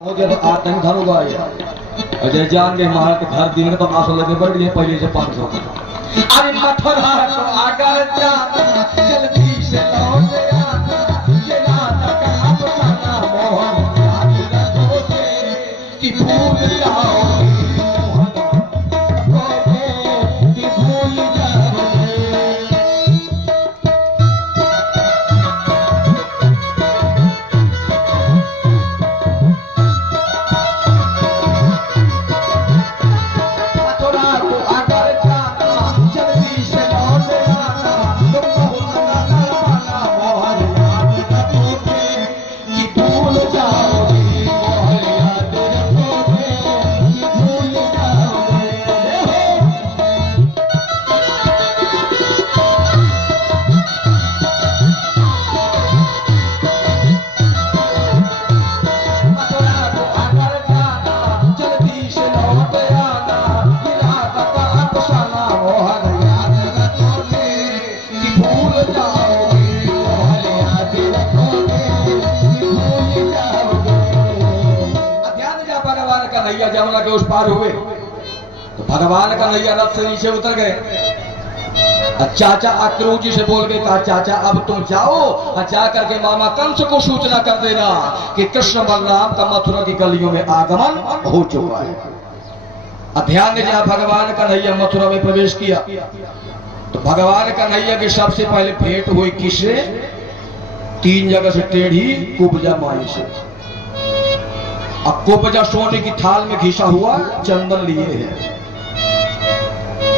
हो गया तो आज तक घर होगा अजय जान के महाराज के घर दिन तो आंसू लगे बढ़ गए पहले से 500 अरे मथुरा तो अगर जाना जल्दी से लौट आना ये नाटक अफसाना मोहन याद रखो कि भूल जाओगे मोहन कि भूल जाओगे। मथुरा तो अगर जाना जल्दी से लौट आना तुम बहुत लड़ाना मोहन याद रखोगे कि भूल जाओगे मोहन याद रखोगे कि भूल जाओगे। मथुरा तो अगर जाना जल्दी से लौट आना ये नाटक अफसाना मोहन याद रखोगे कि भूल जाओगे मोहन याद रखोगे कि भूल जाओगे। ध्यान जा भगवान का नैया जमुना के उस पार हुए तो भगवान का नैया रथ से नीचे उतर गए। चाचा अक्रूर जी से बोल के कहा चाचा अब तुम जाओ और जा करके मामा कंस को सूचना कर देना कि कृष्ण बलराम का मथुरा की गलियों में आगमन हो चुका है। ध्यान दीजिए भगवान का नैया मथुरा में प्रवेश किया तो भगवान का नैया की सबसे पहले भेंट हुई किससे? 3 जगह से टेढ़ी कुब्जा माई से। अब कुब्जा सोने की थाल में घिसा हुआ चंदन लिए है।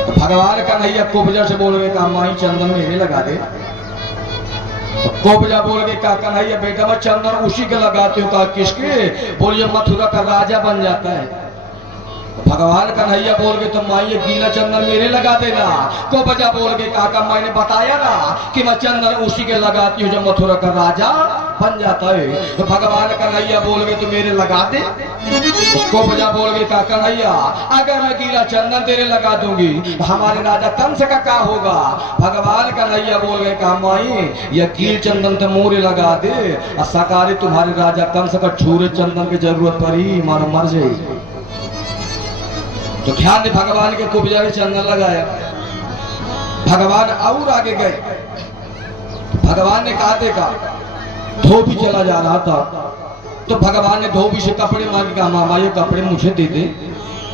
तो भगवान का नैया कुब्जा से बोल रहे माई चंदन मेरे लगा दे। तो कुब्जा बोल के कहा कन्हैया बेटा मैं चंदन उसी के लगाते हो। कहा किसके? बोलिए मथुरा का राजा बन जाता है। तो भगवान कन्हैया बोल के तो माई ये गीला चंदन मेरे लगा देना। कुब्जा बोल के कहा मैंने बताया ना कि मैं चंदन उसी के लगाती हूँ जब मथुरा का राजा बन जाता है। तो भगवान कन्हैया बोल के तो मेरे लगा दे। तो कुब्जा बोल के कहा कन्हैया अगर मैं गीला चंदन तेरे लगा दूंगी तो हमारे राजा कंस का क्या होगा? भगवान कन्हैया बोल के कहा माई यह गील चंदन तो मोरे लगा दे और सकारी तुम्हारे राजा कंस का छूरे चंदन की जरूरत पड़ी मानो मर जाएगी। तो ध्यान दे भगवान के कुब्जा में चंदन लगाया। भगवान और आगे गए। भगवान ने कहा देखा धोबी चला जा रहा था तो भगवान ने धोबी से कपड़े मांगे। कहा मामा ये कपड़े मुझे दे दे।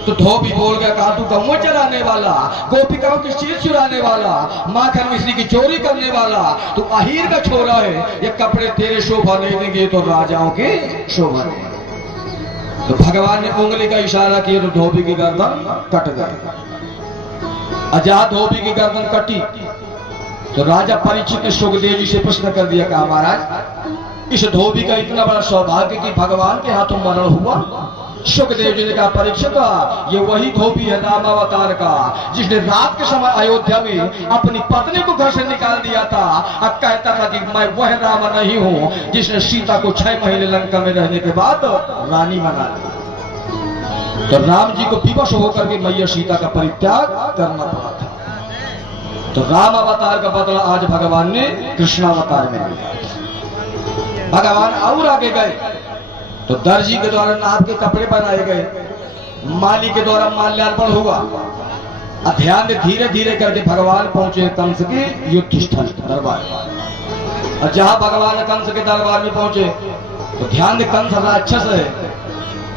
तो धोबी बोल गया कहा तू गौ चराने वाला, गोपिकाओं की चीज चुराने वाला, माखन मिश्री की चोरी करने वाला, तू अहीर का छोरा है। ये कपड़े तेरे शोभा नहीं देंगे तो राजाओं की शोभा देंगे। तो भगवान ने उंगली का इशारा किया तो धोबी की गर्दन कट गई। अजा धोबी की गर्दन कटी तो राजा परीक्षित ने सुखदेव जी से प्रश्न कर दिया कहा महाराज इस धोबी का इतना बड़ा सौभाग्य कि भगवान के हाथों मरण हुआ। सुखदेव जी ने कहा परीक्षित ये वही धोबी है रामावतार का जिसने रात के समय अयोध्या में अपनी पत्नी को घर से निकाल दिया था। अब कहता था कि मैं वह राम नहीं हूं जिसने सीता को 6 महीने लंका में रहने के बाद रानी बना दी। तो राम जी को विवश होकर के मैया सीता का परित्याग करना पड़ा था। तो राम अवतार का बदला आज भगवान ने कृष्णावतार में लिया। भगवान और आगे गए तो दर्जी के द्वारा नाप के कपड़े बनाए गए, माली के द्वारा माल्यार्पण हुआ। ध्यान दे धीरे धीरे करके भगवान पहुंचे कंस के युद्ध स्थल दरबार। और जहां भगवान कंस के दरबार में पहुंचे तो ध्यान दे कंस राक्षस है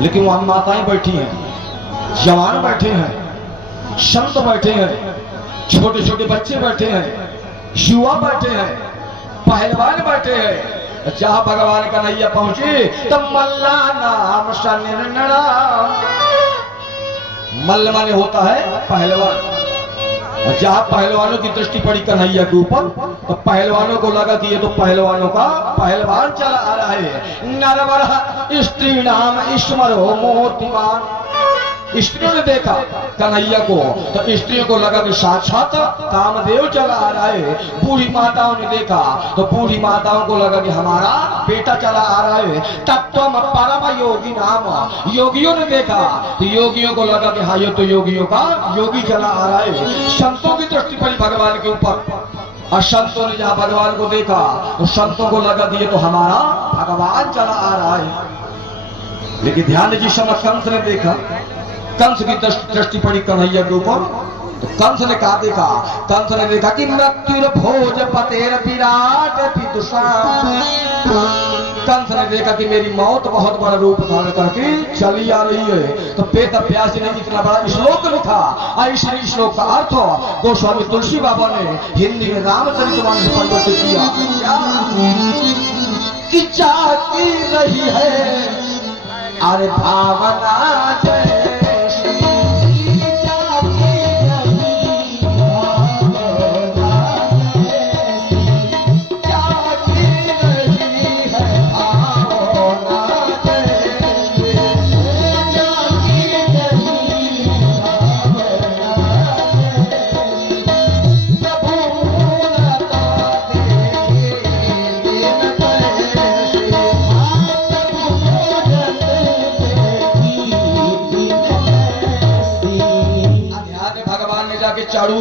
लेकिन वहां माताएं बैठी हैं, जवान बैठे हैं, संत बैठे हैं, छोटे छोटे बच्चे बैठे हैं, युवा बैठे हैं, पहलवान बैठे हैं। जहां भगवान का नैया पहुंचे तब मल्ला नाम सनिर्णा। मल्ल माने होता है पहलवान। जहां पहलवानों की दृष्टि पड़ी कन्हैया के ऊपर तो पहलवानों को लगा कि ये तो पहलवानों का पहलवान चला आ रहा है। नरवर स्त्री नाम ईश्वर हो मोतिमान। स्त्रियों ने देखा कन्हैया को तो स्त्रियों को लगा कि साक्षात कामदेव चला आ रहा है। बूढ़ी माताओं ने देखा तो बूढ़ी माताओं को लगा कि हमारा बेटा चला आ रहा है। तब तो परम योगी नाम योगियों ने देखा तो योगियों को लगा कि हाँ ये तो योगियों का योगी चला आ रहा है। संतों की दृष्टि पड़ी भगवान के ऊपर और संतों ने जहां भगवान को देखा तो संतों को लगा कि ये तो हमारा भगवान चला आ रहा है। लेकिन ध्यान जी समय कंस ने देखा, कंस की दृष्टि पड़ी कन्हैया के ऊपर, तो कंस ने कहा देखा, कंस ने देखा कि मृत्यु भोज पतेर विराट विदुषा। कंस ने देखा कि मेरी मौत बहुत बड़ा रूप धारण करके चली आ रही है। तो वेद व्यास ने इतना बड़ा श्लोक लिखा, और इस श्लोक का अर्थ गोस्वामी तुलसी बाबा ने हिंदी में रामचरितमानस में परिवर्तित किया। कि जाती रही है अरे भावना जैसी, जाती रही भावना जैसी, जाती रही है भावना जैसी, जाती रही भावना जैसी। प्रभु मूलता देखी दिन कैसी, प्रभु मूलता देखी दिन कैसी। ध्यान भगवान ने जाके चारू